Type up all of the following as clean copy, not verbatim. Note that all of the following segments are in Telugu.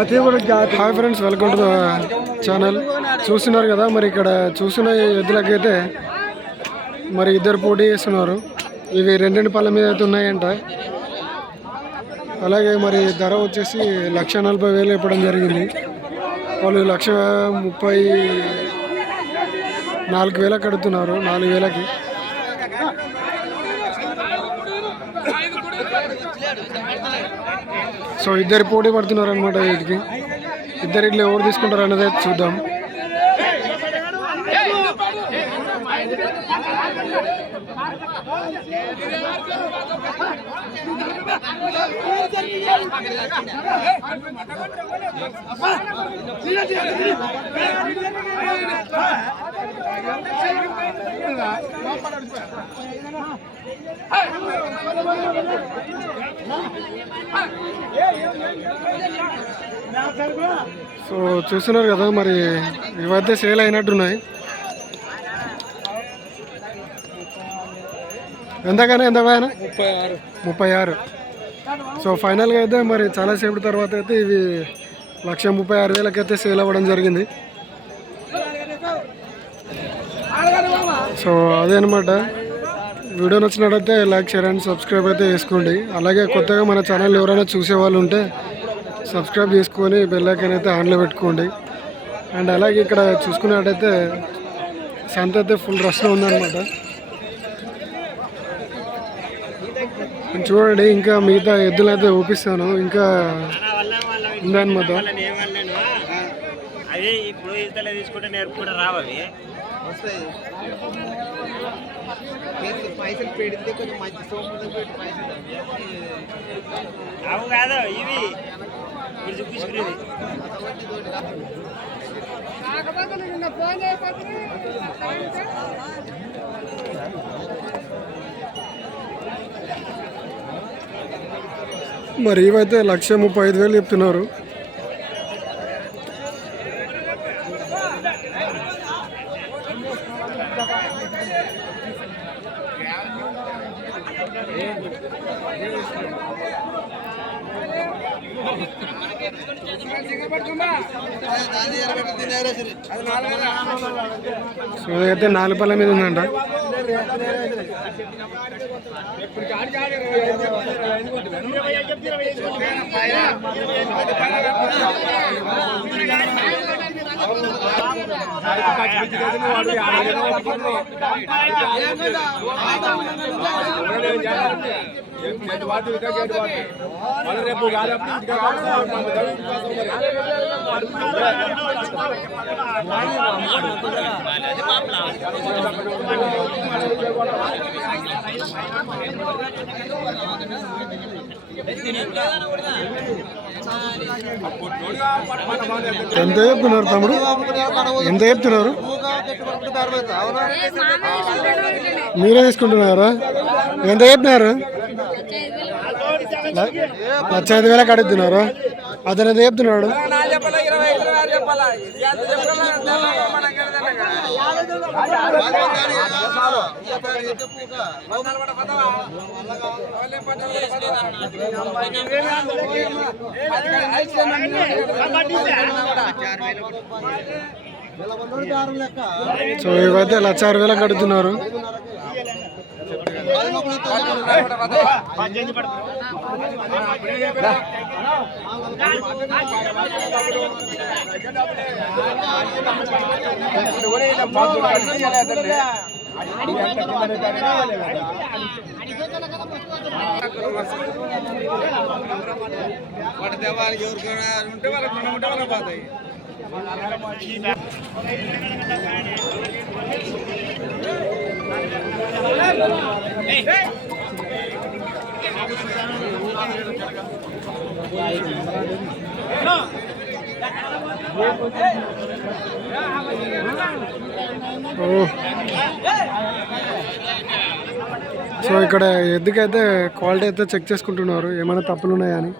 Hi friends, welcome to the channel. చూస్తున్నారు కదా, మరి ఇక్కడ చూసిన ఎద్దులకైతే మరి ఇద్దరు పోటీ చేస్తున్నారు. ఇవి రెండు పళ్ళ మీద అయితే ఉన్నాయంట. అలాగే మరి ధర వచ్చేసి 1,40,000 ఇవ్వడం జరిగింది. వాళ్ళు 1,34,000 కడుతున్నారు, 4,000కి. సో ఇద్దరు పోటీ పడుతున్నారు అనమాట. వీటికి ఇద్దరిట్లో ఎవరు తీసుకుంటారు అనేది చూద్దాం. సో చూస్తున్నారు కదా, మరి ఇవైతే సేల్ అయినట్టున్నాయి. ఎంతగానే 36. సో ఫైనల్గా అయితే మరి చాలాసేపు తర్వాత అయితే ఇవి 1,36,000 అయితే సేల్ అవ్వడం జరిగింది. సో అదే అనమాట. వీడియో నచ్చినట్టయితే లైక్, షేర్ అండ్ సబ్స్క్రైబ్ అయితే చేసుకోండి. అలాగే కొత్తగా మన ఛానల్ ఎవరైనా చూసే వాళ్ళు ఉంటే సబ్స్క్రైబ్ చేసుకొని బెల్ ఐకాన్ అయితే ఆన్లో పెట్టుకోండి. అండ్ అలాగే ఇక్కడ చూసుకున్నట్టయితే సంత అయితే ఫుల్ రష్లో ఉందన్నమాట. చూడండి, ఇంకా మిగతా ఎద్దులు అయితే చూపిస్తాను, ఇంకా ఉందన్నమాట. పైసలు పెడితే కొంచెం మంచి సోమతం పెట్టి పైసలు అవు కాదు ఇవి చూపించుకునేది. మరి ఇవైతే 1,35,000 చెప్తున్నారు. సో ఇదైతే 4 పళ్ళ మీద ఉందంట. రేపు ఎంత చెప్తున్నారు తమ్ముడు? ఎంత చెప్తున్నారు? మీరే తీసుకుంటున్నారా? ఎంత చెప్పినారు? 1,05,000 అడుగుతున్నారు. అతను ఎంత చెప్తున్నాడు? సో ఇవైతే 1,06,000 కడుతున్నారు. వాటి దేవాలకి ఎవరికైనా ఉంటే వాళ్ళకి పోతాయి. సో ఇక్కడ ఎద్దుకైతే క్వాలిటీ అయితే చెక్ చేసుకుంటున్నారు, ఏమైనా తప్పులు ఉన్నాయా అని.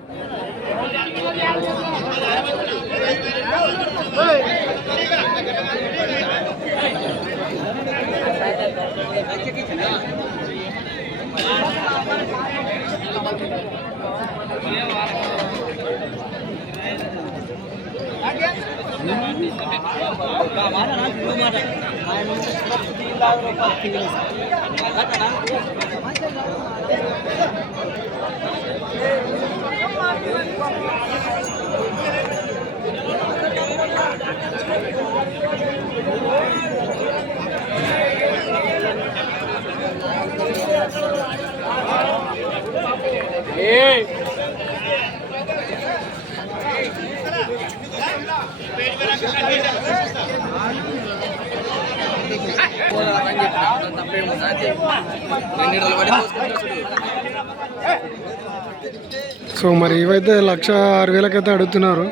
సో మరి ఇవైతే 1,06,000 అయితే అడుగుతున్నారు.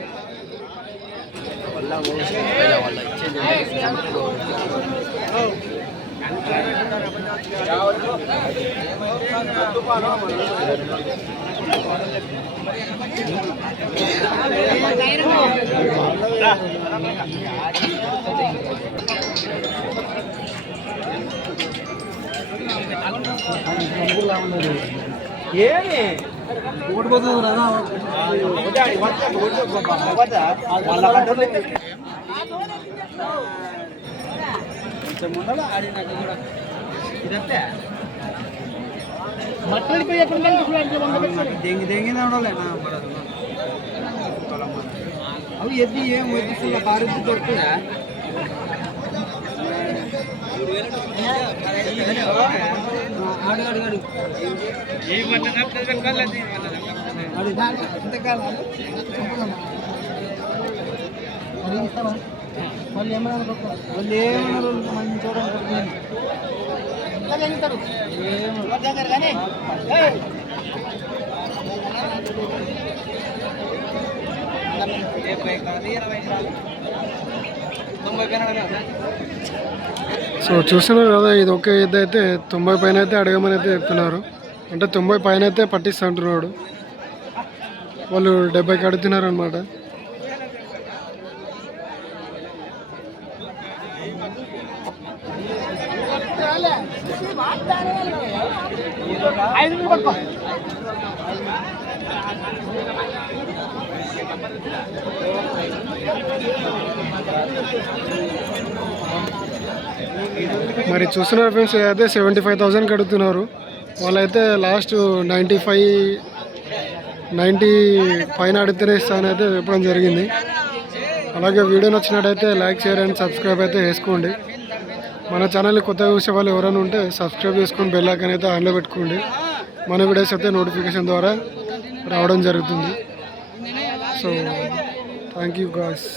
ఏమి ఓడిపోతుంది కదా దెంగి దెంగి అవడలేనా అవి ఎద్ది ఏం వద్దు కారు దొరుకుతుందా ఆడు ఆడు ఆడు వాళ్ళు ఏమన్నారు వాళ్ళు ఏమన్నారు మంచి చూడండి సో చూస్తున్నారు కదా, ఇది ఒకే ఎద్దు అయితే 90 పైన అయితే అడగమని అయితే చెప్తున్నారు. అంటే 90 పైన అయితే పట్టిస్తా అంటున్నాడు. వాళ్ళు 70కి అడుగుతున్నారు అనమాట. మరి చూస్తున్నారు ఫ్రెండ్స్, అయితే 75,000కి అడుగుతున్నారు. వాళ్ళైతే లాస్ట్ 90 పైన అడిగితేనే ఇస్తానని అయితే చెప్పడం జరిగింది. అలాగే వీడియో నచ్చినట్టయితే లైక్, షేర్ అండ్ సబ్స్క్రైబ్ అయితే చేసుకోండి. మన ఛానల్ని కొత్తగా చూసే వాళ్ళు ఎవరైనా ఉంటే సబ్స్క్రైబ్ చేసుకొని బెల్ ఐకాన్ అయితే ఆన్లో పెట్టుకోండి. మన వీడియోస్ అయితే నోటిఫికేషన్ ద్వారా రావడం జరుగుతుంది. So thank you guys.